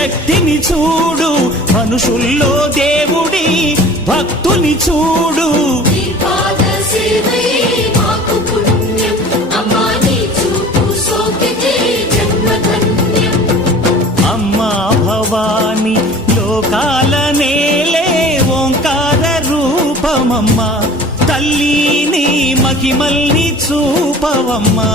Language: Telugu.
శక్తిని చూడు మనుషుల్లో దేవుడి భక్తుని చూడు. అమ్మా భవాని లోకాల నేలే ఓంకార రూపమమ్మా. తల్లి నీ మహిమల్ని చూపవమ్మా.